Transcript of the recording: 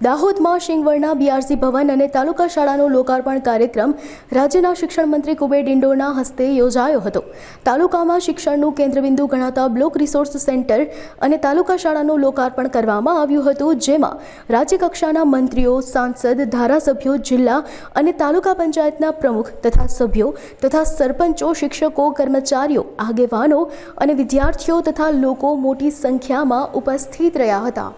દાહોદમાં શિંગવડના બીઆરસી ભવન અને તાલુકા શાળાનો લોકાર્પણ કાર્યક્રમ રાજ્યના શિક્ષણ મંત્રી કુબેર ડિંડોરના હસ્તે યોજાયો હતો। તાલુકામાં શિક્ષણનું કેન્દ્રબિંદુ ગણાતા બ્લોક રિસોર્સ સેન્ટર અને તાલુકા શાળાનું લોકાર્પણ કરવામાં આવ્યું હતું, જેમાં રાજ્યકક્ષાના મંત્રીઓ, સાંસદ, ધારાસભ્યો, જિલ્લા અને તાલુકા પંચાયતના પ્રમુખ તથા સભ્યો તથા સરપંચો, શિક્ષકો, કર્મચારીઓ, આગેવાનો અને વિદ્યાર્થીઓ તથા લોકો મોટી સંખ્યામાં ઉપસ્થિત રહ્યા હતા।